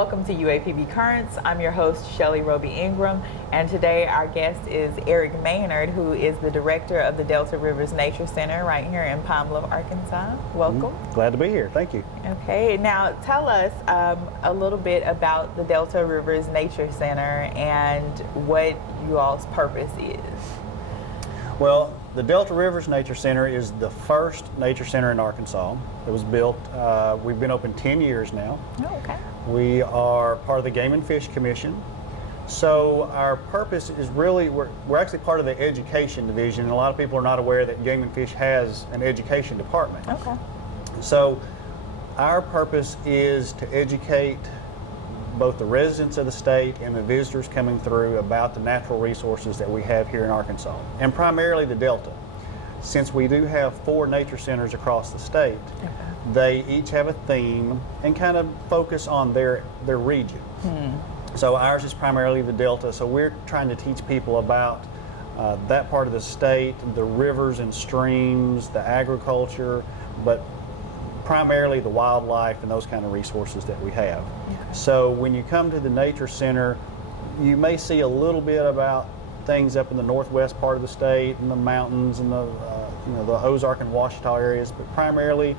Welcome to UAPB Currents. I'm your host, Shelly Roby Ingram, and today our guest is Eric Maynard, who is the director of the Delta Rivers Nature Center right here in Pine Bluff, Arkansas. Welcome. Glad to be here. Thank you. Okay, now tell us a little bit about the Delta Rivers Nature Center and what you all's purpose is. Well, the Delta Rivers Nature Center is the first nature center in Arkansas. It was built, we've been open 10 years now. Oh, okay. We are part of the Game and Fish Commission. So our purpose is really, we're actually part of the education division, and a lot of people are not aware that Game and Fish has an education department. Okay. So our purpose is to educate both the residents of the state and the visitors coming through about the natural resources that we have here in Arkansas, and primarily the Delta. Since we do have 4 nature centers across the state, they each have a theme and kind of focus on their region. So ours is primarily the Delta, so we're trying to teach people about that part of the state, the rivers and streams, the agriculture, but primarily the wildlife and those kind of resources that we have. So when you come to the Nature Center, you may see a little bit about things up in the northwest part of the state and the mountains and the the Ozark and Ouachita areas, but primarily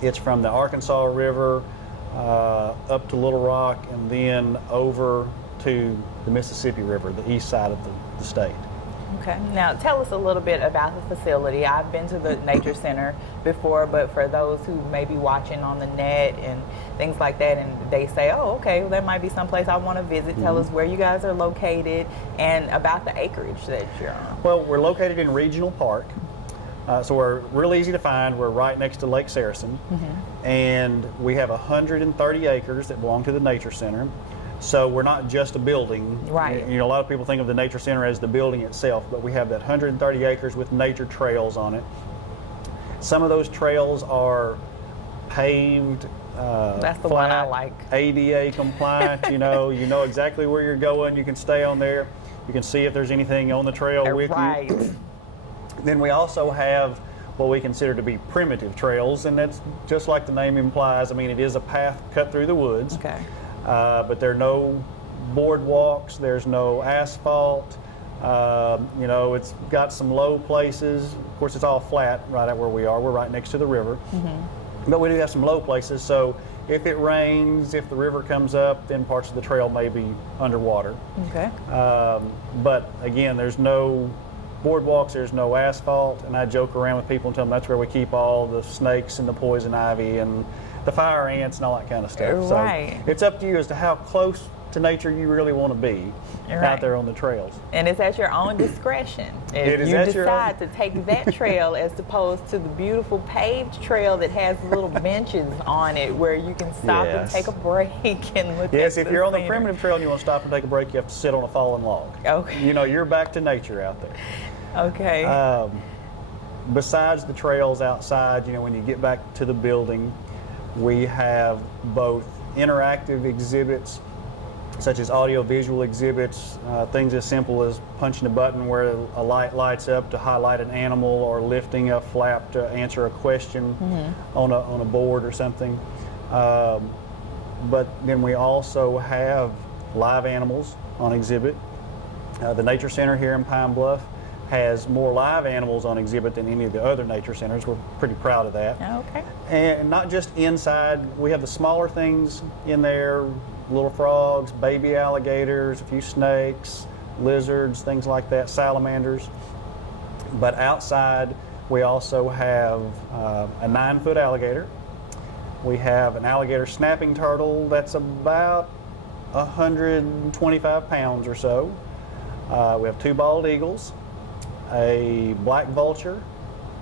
it's from the Arkansas River up to Little Rock and then over to the Mississippi River, the east side of the state. Okay. Now, tell us a little bit about the facility. I've been to the Nature Center before, but for those who may be watching on the net and things like that, and they say, oh, okay, well, that might be someplace I want to visit. Tell us where you guys are located and about the acreage that you're on. Well, we're located in Regional Park, so we're real easy to find. We're right next to Lake Saracen, and we have 130 acres that belong to the Nature Center. So we're not just a building. Right. A lot of people think of the Nature Center as the building itself, but we have that 130 acres with nature trails on it. Some of those trails are paved, that's the flat, one I like. ADA compliant. you know exactly where you're going. You can stay on there. You can see if there's anything on the trail with you. Then we also have what we consider to be primitive trails, and that's just like the name implies. I mean, it is a path cut through the woods. Okay. But there are no boardwalks, there's no asphalt, it's got some low places. Of course, it's all flat right at where we are. We're right next to the river. But we do have some low places, so if it rains, if the river comes up, then parts of the trail may be underwater. Okay. But again, there's no boardwalks, there's no asphalt, and I joke around with people and tell them that's where we keep all the snakes and the poison ivy and the fire ants and all that kind of stuff. Right. So it's up to you as to how close to nature you really want to be out there on the trails. And it's at your own discretion. If you decide to take that trail as opposed to the beautiful paved trail that has little benches on it where you can stop and take a break and look at if you're on the primitive trail and you want to stop and take a break, you have to sit on a fallen log. Okay. You're back to nature out there. Okay. Besides the trails outside, when you get back to the building, we have both interactive exhibits, such as audio-visual exhibits, things as simple as punching a button where a light lights up to highlight an animal, or lifting a flap to answer a question on a board or something. But then we also have live animals on exhibit. The Nature Center here in Pine Bluff has more live animals on exhibit than any of the other nature centers. We're pretty proud of that. Okay. And not just inside, we have the smaller things in there, little frogs, baby alligators, a few snakes, lizards, things like that, salamanders. But outside, we also have a 9-foot alligator. We have an alligator snapping turtle that's about 125 pounds or so. We have 2 bald eagles, a black vulture.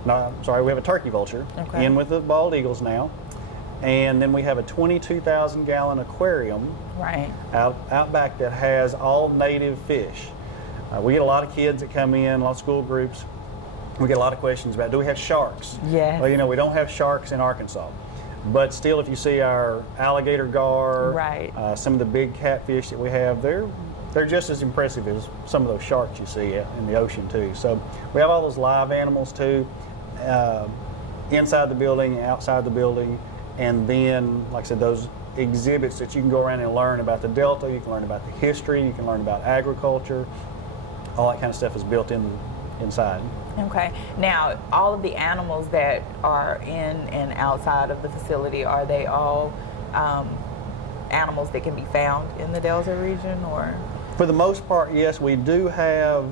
No, sorry, we have a turkey vulture in with the bald eagles now. And then we have a 22,000-gallon aquarium out back that has all native fish. We get a lot of kids that come in, a lot of school groups. We get a lot of questions about, do we have sharks? Yes. Well, we don't have sharks in Arkansas. But still, if you see our alligator gar, some of the big catfish that we have, they're just as impressive as some of those sharks you see in the ocean too. So we have all those live animals too, inside the building, outside the building, and then, like I said, those exhibits that you can go around and learn about the Delta. You can learn about the history. You can learn about agriculture. All that kind of stuff is built inside. Okay. Now, all of the animals that are in and outside of the facility, are they all animals that can be found in the Delta region, or? For the most part, yes. We do have,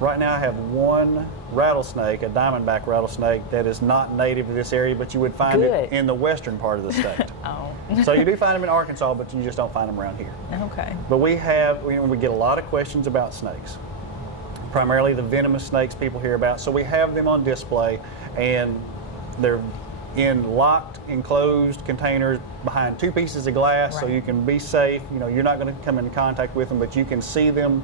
right now I have one rattlesnake, a diamondback rattlesnake, that is not native to this area, but you would find it in the western part of the state. Oh. So you do find them in Arkansas, but you just don't find them around here. Okay. But we get a lot of questions about snakes, primarily the venomous snakes people hear about. So we have them on display, and they're in locked, enclosed containers behind 2 pieces of glass, right. So you can be safe. You know, you're not going to come in contact with them, but you can see them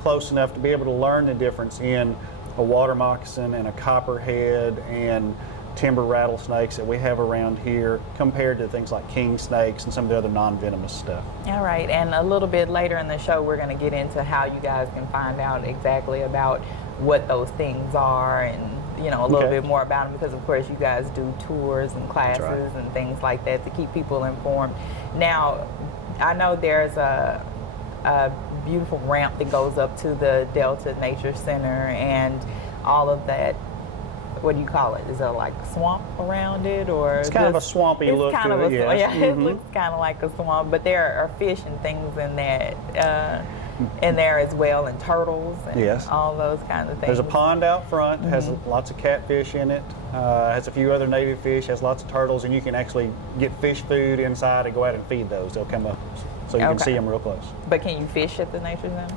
close enough to be able to learn the difference in a water moccasin and a copperhead and timber rattlesnakes that we have around here, compared to things like king snakes and some of the other non-venomous stuff. All right, and a little bit later in the show, we're going to get into how you guys can find out exactly about what those things are, and you know, a little bit more about them, because of course you guys do tours and classes and things like that to keep people informed. Now, I know there's a beautiful ramp that goes up to the Delta Nature Center and all of that. What do you call it? Is there like swamp around it, or it's kind of a swampy look kind to of it? Yeah, Mm-hmm. It looks kind of like a swamp, but there are fish and things in that in there as well, and turtles and all those kinds of things. There's a pond out front, has lots of catfish in it, has a few other native fish, has lots of turtles, and you can actually get fish food inside and go out and feed those. They'll come up, so you can see them real close. But can you fish at the Nature Center?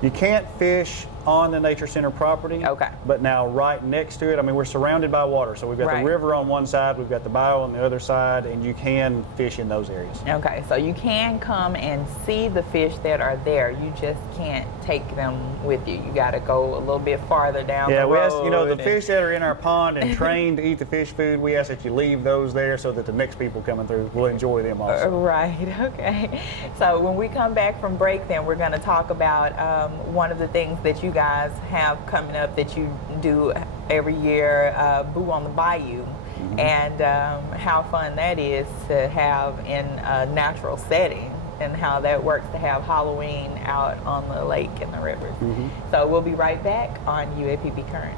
You can't fish on the Nature Center property. Okay. But now right next to it, I mean, we're surrounded by water. So we've got the river on one side, we've got the bayou on the other side, and you can fish in those areas. Okay, so you can come and see the fish that are there. You just can't take them with you. You got to go a little bit farther down the road. Yeah, we ask, you know, the fish that are in our pond and trained to eat the fish food, we ask that you leave those there so that the next people coming through will enjoy them also. Right, okay. So when we come back from break, then we're going to talk about one of the things that you guys have coming up that you do every year, Boo on the Bayou, and how fun that is to have in a natural setting, and how that works to have Halloween out on the lake and the rivers. So we'll be right back on UAPB Current.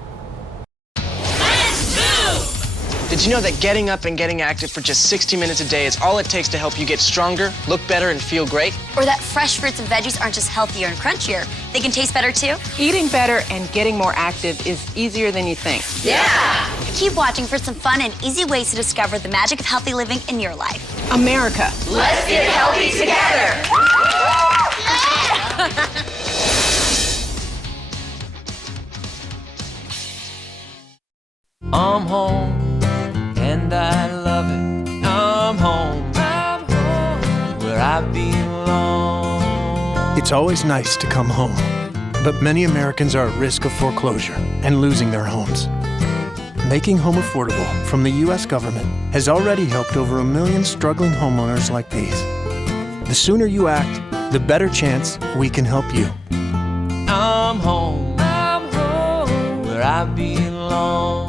Did you know that getting up and getting active for just 60 minutes a day is all it takes to help you get stronger, look better, and feel great? Or that fresh fruits and veggies aren't just healthier and crunchier, they can taste better too? Eating better and getting more active is easier than you think. Yeah! Keep watching for some fun and easy ways to discover the magic of healthy living in your life. America. Let's get healthy together! I'm home, and I love it. I'm home, where I belong. It's always nice to come home, but many Americans are at risk of foreclosure and losing their homes. Making home affordable from the U.S. government has already helped over 1 million struggling homeowners like these. The sooner you act, the better chance we can help you. I'm home, where I belong.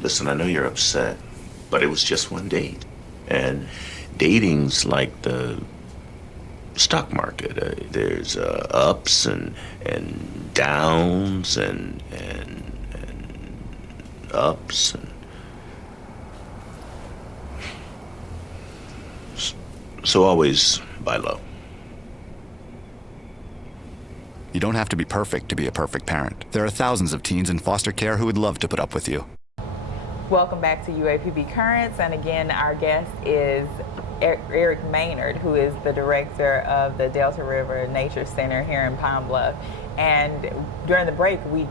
Listen, I know you're upset, but it was just one date. And dating's like the stock market. There's ups and downs and ups. So always buy low. You don't have to be perfect to be a perfect parent. There are thousands of teens in foster care who would love to put up with you. Welcome back to UAPB Currents, and again our guest is Eric Maynard, who is the director of the Delta River Nature Center here in Pine Bluff. And during the break, we,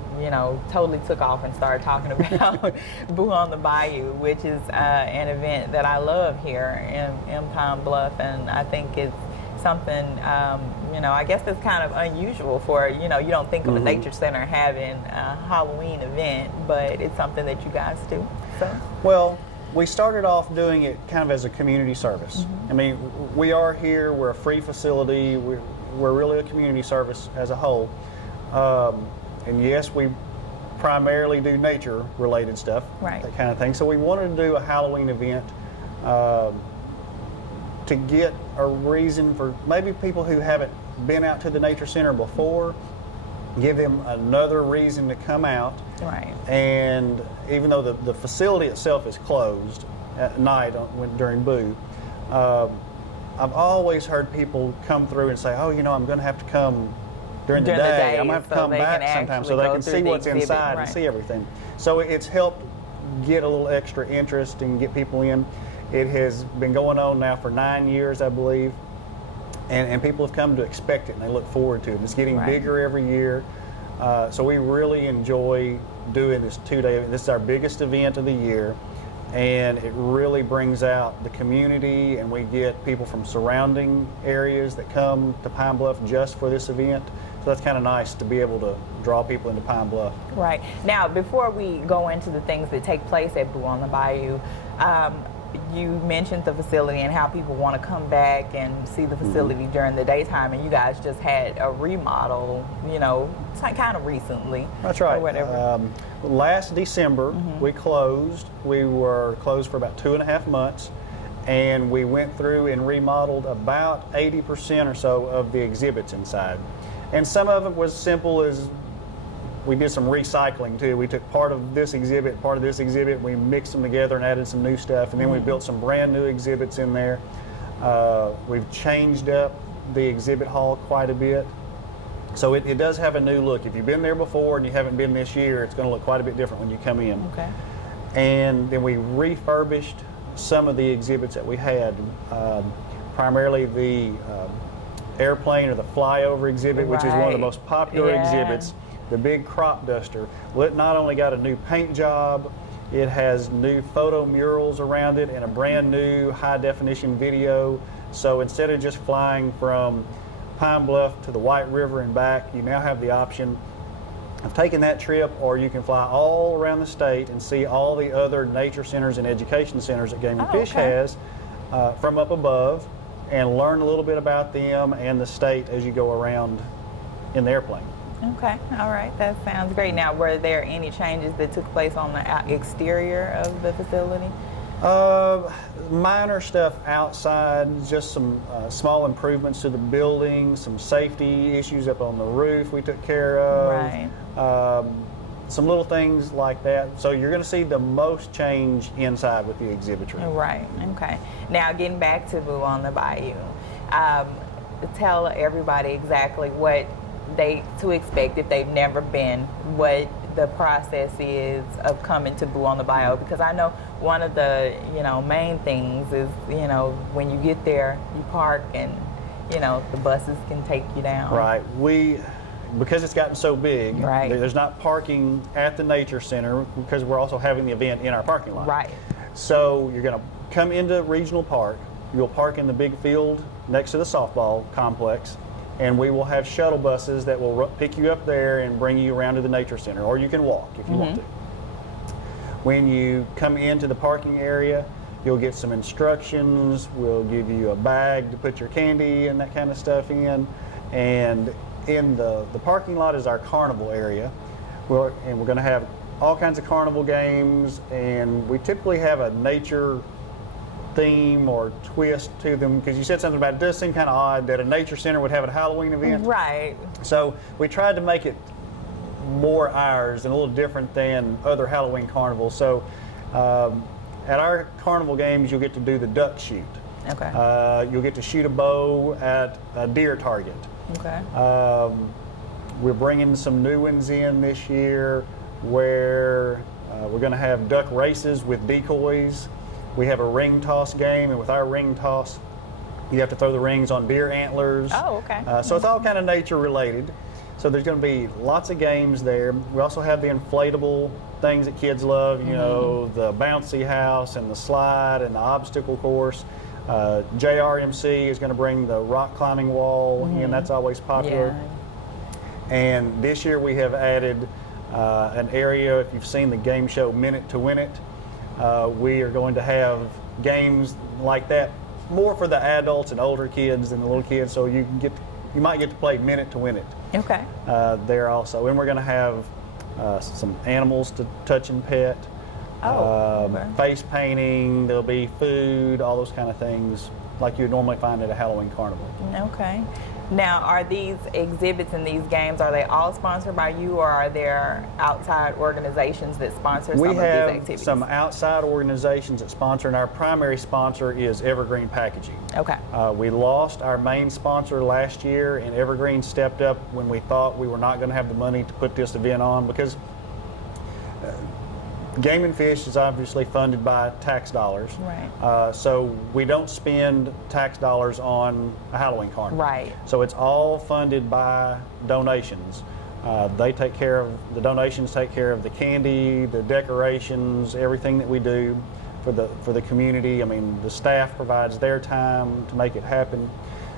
totally took off and started talking about Boo on the Bayou, which is an event that I love here in Pine Bluff, and I think it's something, I guess that's kind of unusual for, you don't think of a nature center having a Halloween event, but it's something that you guys do. So. Well, we started off doing it kind of as a community service. I mean, we are here, we're a free facility, we're really a community service as a whole. And yes, we primarily do nature-related stuff, that kind of thing. So we wanted to do a Halloween event to get a reason for maybe people who haven't been out to the nature center before, give them another reason to come out. Right. And even though the facility itself is closed at night during Boo, I've always heard people come through and say, oh, you know, I'm going to have to come during the day. I'm going to have to come back sometime so they can see what's inside and see everything. So it's helped get a little extra interest and get people in. It has been going on now for 9 years, I believe, and people have come to expect it and they look forward to it. It's getting bigger every year, so we really enjoy doing this 2-day event. This is our biggest event of the year, and it really brings out the community, and we get people from surrounding areas that come to Pine Bluff just for this event. So that's kind of nice to be able to draw people into Pine Bluff. Right. Now, before we go into the things that take place at Boo on the Bayou, you mentioned the facility and how people want to come back and see the facility during the daytime, and you guys just had a remodel, you know, kind of recently. That's right. Or whatever. Last December, we closed. We were closed for about 2.5 months, and we went through and remodeled about 80% or so of the exhibits inside. And some of it was simple as we did some recycling too. We took part of this exhibit, we mixed them together and added some new stuff, and then we built some brand new exhibits in there. We've changed up the exhibit hall quite a bit. So it does have a new look. If you've been there before and you haven't been this year, it's going to look quite a bit different when you come in. Okay. And then we refurbished some of the exhibits that we had, primarily the airplane or the flyover exhibit, which is one of the most popular exhibits. The big crop duster. Well, it not only got a new paint job, it has new photo murals around it and a brand new high definition video. So instead of just flying from Pine Bluff to the White River and back, you now have the option of taking that trip, or you can fly all around the state and see all the other nature centers and education centers that Game and Fish has from up above, and learn a little bit about them and the state as you go around in the airplane. Okay, all right, that sounds great. Now, were there any changes that took place on the exterior of the facility? Minor stuff outside, just some small improvements to the building, some safety issues up on the roof we took care of. Right. Some little things like that. So you're going to see the most change inside with the exhibitry. Right, okay. Now, getting back to Boo on the Bayou, tell everybody exactly what to expect if they've never been, what the process is of coming to Boo on the Bayou, because I know one of the main things is when you get there you park and the buses can take you down. Right. Because it's gotten so big, right, there's not parking at the Nature Center because we're also having the event in our parking lot. Right. So you're going to come into Regional Park, you'll park in the big field next to the softball complex, and we will have shuttle buses that will pick you up there and bring you around to the Nature Center, or you can walk if you want to. When you come into the parking area, you'll get some instructions. We'll give you a bag to put your candy and that kind of stuff in. And in the parking lot is our carnival area. We're going to have all kinds of carnival games, and we typically have a nature theme or twist to them, because you said something about it does seem kind of odd that a nature center would have a Halloween event. Right. So we tried to make it more ours and a little different than other Halloween carnivals. So at our carnival games, you'll get to do the duck shoot. Okay. You'll get to shoot a bow at a deer target. Okay. We're bringing some new ones in this year where we're going to have duck races with decoys. We have a ring toss game, and with our ring toss, you have to throw the rings on deer antlers. Oh, okay. So it's all kind of nature related. So there's going to be lots of games there. We also have the inflatable things that kids love, the bouncy house and the slide and the obstacle course. JRMC is going to bring the rock climbing wall, and that's always popular. Yeah. And this year we have added an area, if you've seen the game show Minute to Win It, we are going to have games like that more for the adults and older kids than the little kids, so you might get to play Minute to Win It. Okay. There also. And we're going to have some animals to touch and pet. face painting, there'll be food, all those kind of things like you would normally find at a Halloween carnival. Okay. Now, are these exhibits and these games, are they all sponsored by you, or are there outside organizations that sponsor some of these activities? We have some outside organizations that sponsor, and our primary sponsor is Evergreen Packaging. Okay. We lost our main sponsor last year, and Evergreen stepped up when we thought we were not going to have the money to put this event on, because Game and Fish is obviously funded by tax dollars. Right. So we don't spend tax dollars on a Halloween carnival. Right. So it's all funded by donations. They take care of, the donations take care of the candy, the decorations, everything that we do for the community. I mean, the staff provides their time to make it happen.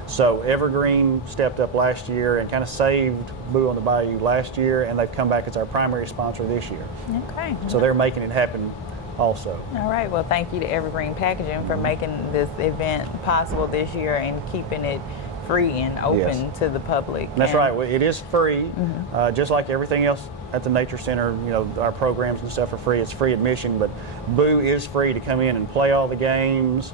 So Evergreen stepped up last year and kind of saved Boo on the Bayou last year, and they've come back as our primary sponsor this year. Okay. So they're making it happen also. All right. Well, thank you to Evergreen Packaging for making this event possible this year and keeping it free and open to the public. That's right. It is free, just like everything else at the Nature Center. You know, our programs and stuff are free. It's free admission, but Boo is free to come in and play all the games.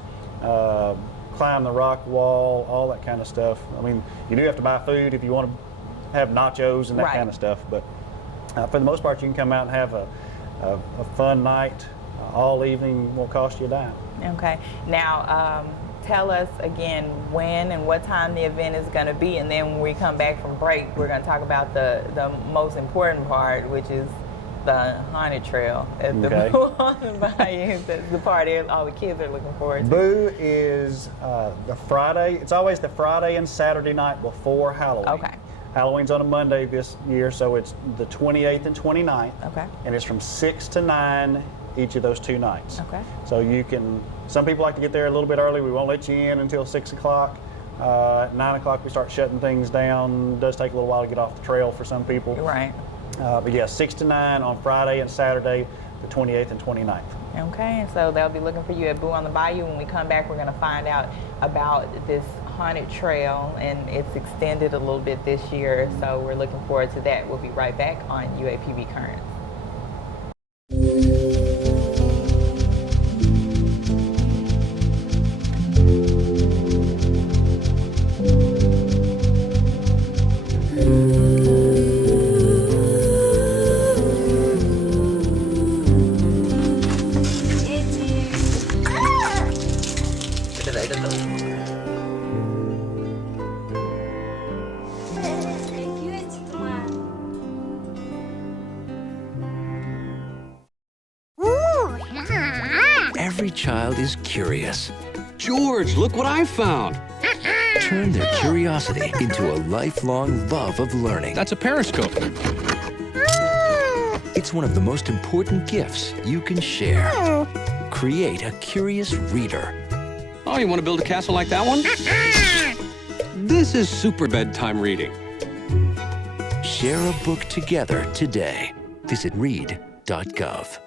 Climb the rock wall, all that kind of stuff. I mean, you do have to buy food if you want to have nachos and that kind of stuff, but for the most part, you can come out and have a fun night all evening. Won't cost you a dime. Okay. Now, tell us again when and what time the event is going to be, and then when we come back from break, we're going to talk about the most important part, which is the haunted trail at the Boo on the Bayou. That's the part all the kids are looking forward to. Boo is the Friday. It's always the Friday and Saturday night before Halloween. Okay. Halloween's on a Monday this year, so it's the 28th and 29th. Okay. And it's from 6 to 9 each of those 2 nights. Okay. So you can, some people like to get there a little bit early. We won't let you in until 6 o'clock. At 9 o'clock we start shutting things down. It does take a little while to get off the trail for some people. Right. But yeah, 6 to 9 on Friday and Saturday, the 28th and 29th. Okay, so they'll be looking for you at Boo on the Bayou. When we come back, we're going to find out about this haunted trail, and it's extended a little bit this year, so we're looking forward to that. We'll be right back on UAPB Currents. Every child is curious. George, look what I found. Turn their curiosity into a lifelong love of learning. That's a periscope. It's one of the most important gifts you can share. Create a curious reader. Oh, you want to build a castle like that one? This is super bedtime reading. Share a book together today. Visit read.gov.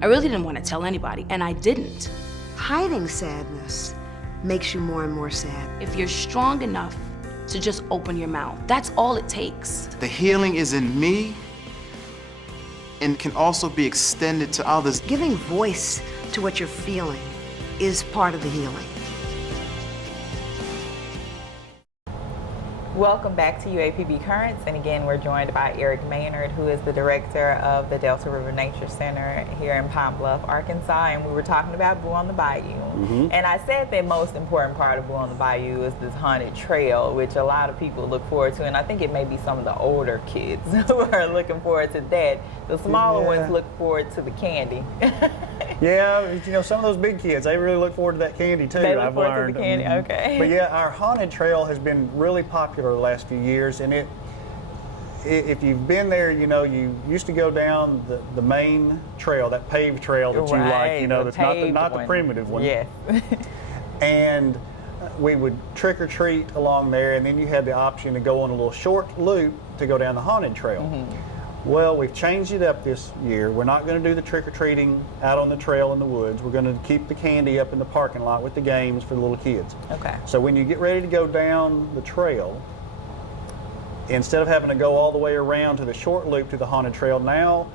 I really didn't want to tell anybody, and I didn't. Hiding sadness makes you more and more sad. If you're strong enough to just open your mouth, that's all it takes. The healing is in me and can also be extended to others. Giving voice to what you're feeling is part of the healing. Welcome back to UAPB Currents, and again we're joined by Eric Maynard, who is the director of the Delta River Nature Center here in Pine Bluff, Arkansas, and we were talking about Boo on the Bayou. And I said the most important part of Boo on the Bayou is this haunted trail, which a lot of people look forward to, and I think it may be some of the older kids who are looking forward to that. The smaller ones look forward to the candy. Yeah, you know, some of those big kids, they really look forward to that candy too. They look I've forward learned. to the candy, okay. But yeah, our haunted trail has been really popular the last few years, and if you've been there, you know, you used to go down the main trail, that paved trail that you like, you know, that's not the primitive one. Yes. And we would trick or treat along there, and then you had the option to go on a little short loop to go down the haunted trail. Well, we've changed it up this year. We're not going to do the trick-or-treating out on the trail in the woods. We're going to keep the candy up in the parking lot with the games for the little kids. Okay. So when you get ready to go down the trail, instead of having to go all the way around to the short loop to the haunted trail, now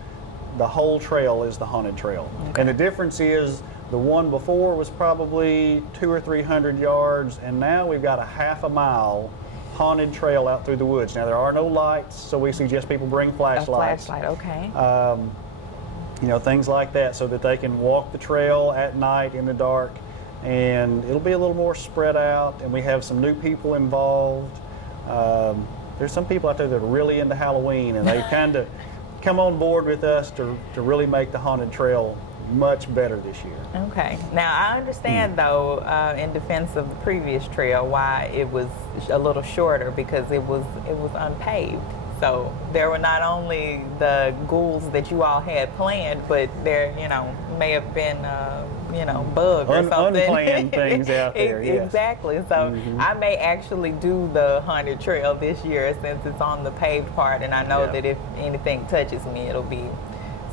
the whole trail is the haunted trail. Okay. And the difference is the one before was probably 200 or 300 yards, and now we've got a half a mile haunted trail out through the woods. Now there are no lights, so we suggest people bring flashlights. A flashlight, okay. You know, things like that, so that they can walk the trail at night in the dark, and it'll be a little more spread out. And we have some new people involved. There's some people out there that are really into Halloween, and they kind of come on board with us to really make the haunted trail much better this year. Okay. Now I understand though, in defense of the previous trail, why it was a little shorter, because it was unpaved. So there were not only the ghouls that you all had planned, but there, you know, may have been, you know, bug or something. Unplanned things out there, yes. Exactly. So I may actually do the haunted trail this year since it's on the paved part, and I know that if anything touches me, it'll be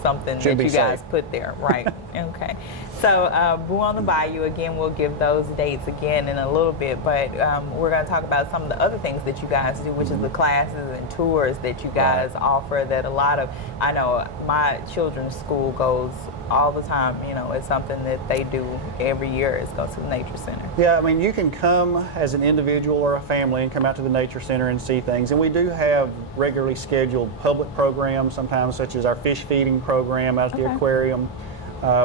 something that you guys put there, right? Okay. So Boo on the Bayou, again, we'll give those dates again in a little bit, but we're going to talk about some of the other things that you guys do, which is the classes and tours that you guys offer that a lot of, I know my children's school goes all the time, you know, it's something that they do every year is go to the Nature Center. Yeah, I mean, you can come as an individual or a family and come out to the Nature Center and see things. And we do have regularly scheduled public programs sometimes, such as our fish feeding program out at the aquarium.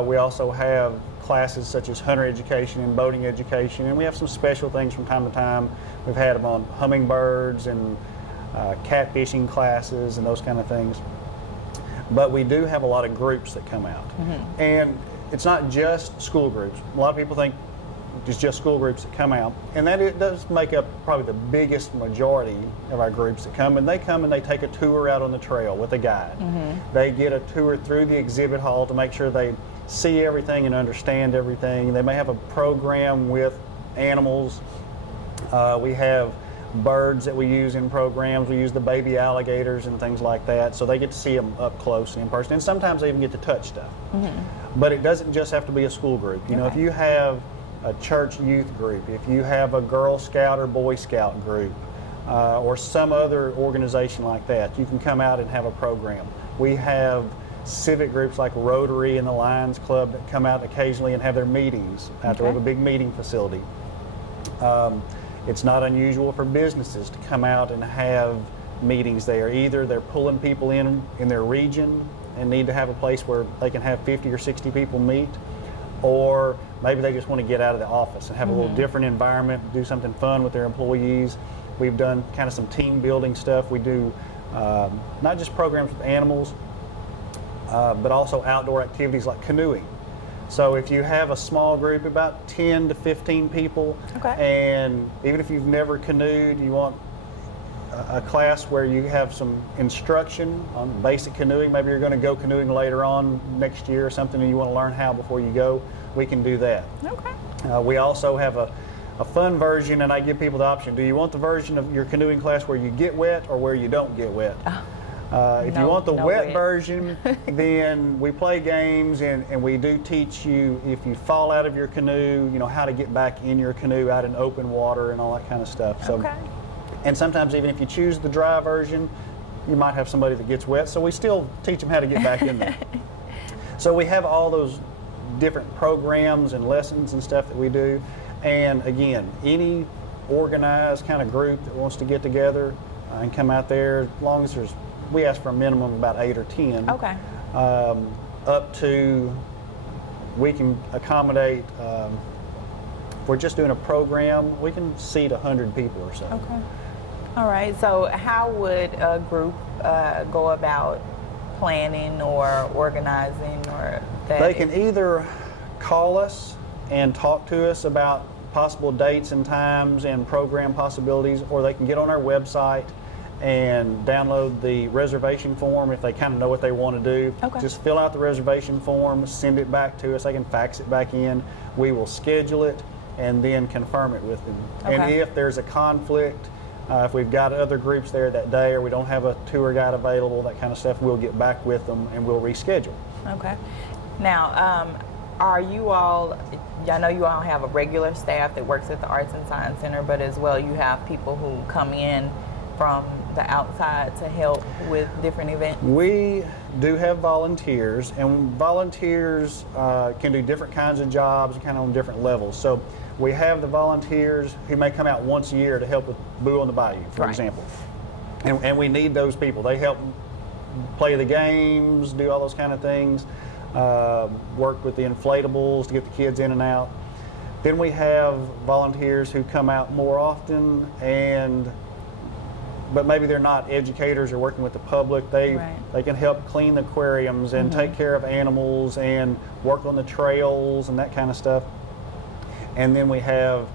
We also have classes such as hunter education and boating education, and we have some special things from time to time. We've had them on hummingbirds and catfishing classes and those kind of things. But we do have a lot of groups that come out. And it's not just school groups. A lot of people think it's just school groups that come out, and that it does make up probably the biggest majority of our groups that come. And they come and they take a tour out on the trail with a guide. They get a tour through the exhibit hall to make sure they see everything and understand everything. They may have a program with animals. We have birds that we use in programs. We use the baby alligators and things like that, so they get to see them up close and in person, and sometimes they even get to touch stuff. But it doesn't just have to be a school group. You know, if you have a church youth group, if you have a Girl Scout or Boy Scout group, or some other organization like that, you can come out and have a program. We have civic groups like Rotary and the Lions Club that come out occasionally and have their meetings out there. We have a big meeting facility. It's not unusual for businesses to come out and have meetings there. Either they're pulling people in their region and need to have a place where they can have 50 or 60 people meet, or maybe they just want to get out of the office and have a little different environment, do something fun with their employees. We've done kind of some team building stuff. We do not just programs with animals, but also outdoor activities like canoeing. So if you have a small group, about 10 to 15 people, and even if you've never canoed, you want a class where you have some instruction on basic canoeing. Maybe you're going to go canoeing later on next year or something, and you want to learn how before you go, we can do that. We also have a fun version, and I give people the option. Do you want the version of your canoeing class where you get wet or where you don't get wet? If you want the wet version, then we play games, and we do teach you, if you fall out of your canoe, you know, how to get back in your canoe out in open water and all that kind of stuff. So, and sometimes even if you choose the dry version, you might have somebody that gets wet, so we still teach them how to get back in there. So we have all those different programs and lessons and stuff that we do. And again, any organized kind of group that wants to get together and come out there, as long as we ask for a minimum of about 8 or 10. Up to, we can accommodate, if we're just doing a program, we can seat 100 people or so. All right, so how would a group go about planning or organizing or that? They can either call us and talk to us about possible dates and times and program possibilities, or they can get on our website and download the reservation form if they kind of know what they want to do. Just fill out the reservation form, send it back to us. They can fax it back in. We will schedule it and then confirm it with them. And if there's a conflict, If we've got other groups there that day or we don't have a tour guide available, that kind of stuff, we'll get back with them and we'll reschedule. Okay. Now, are you all, I know you all have a regular staff that works at the Arts and Science Center, but as well you have people who come in from the outside to help with different events? We do have volunteers, and volunteers can do different kinds of jobs kind of on different levels. So we have the volunteers who may come out once a year to help with Boo on the Bayou, for example. And we need those people. They help play the games, do all those kind of things, work with the inflatables to get the kids in and out. Then we have volunteers who come out more often, but maybe they're not educators or working with the public. They can help clean the aquariums and take care of animals and work on the trails and that kind of stuff. And then we have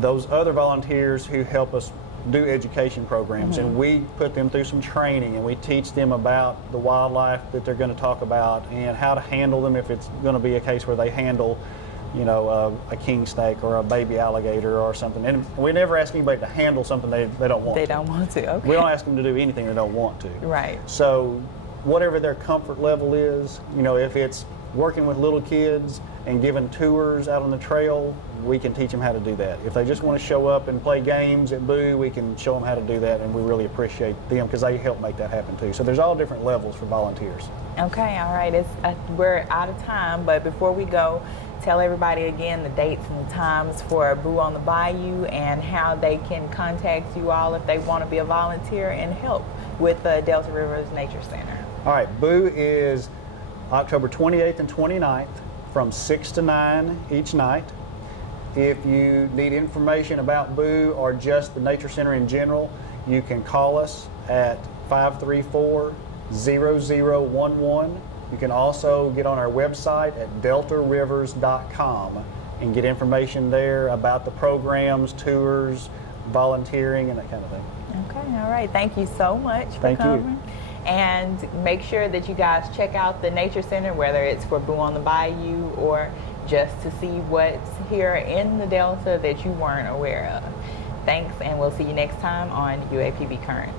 those other volunteers who help us do education programs, and we put them through some training, and we teach them about the wildlife that they're going to talk about and how to handle them if it's going to be a case where they handle, you know, a king snake or a baby alligator or something. And we never ask anybody to handle something they don't want to. They don't want to, okay. We don't ask them to do anything they don't want to. Right. So whatever their comfort level is, you know, if it's working with little kids and giving tours out on the trail, we can teach them how to do that. If they just want to show up and play games at Boo, we can show them how to do that, and we really appreciate them because they help make that happen too. So there's all different levels for volunteers. Okay, all right. We're out of time, but before we go, tell everybody again the dates and the times for Boo on the Bayou and how they can contact you all if they want to be a volunteer and help with the Delta Rivers Nature Center. All right, Boo is October 28th and 29th from 6 to 9 each night. If you need information about Boo or just the Nature Center in general, you can call us at 534-0011. You can also get on our website at deltarivers.com and get information there about the programs, tours, volunteering, and that kind of thing. Okay, all right. Thank you so much for coming. And make sure that you guys check out the Nature Center, whether it's for Boo on the Bayou or just to see what's here in the Delta that you weren't aware of. Thanks, and we'll see you next time on UAPB Currents.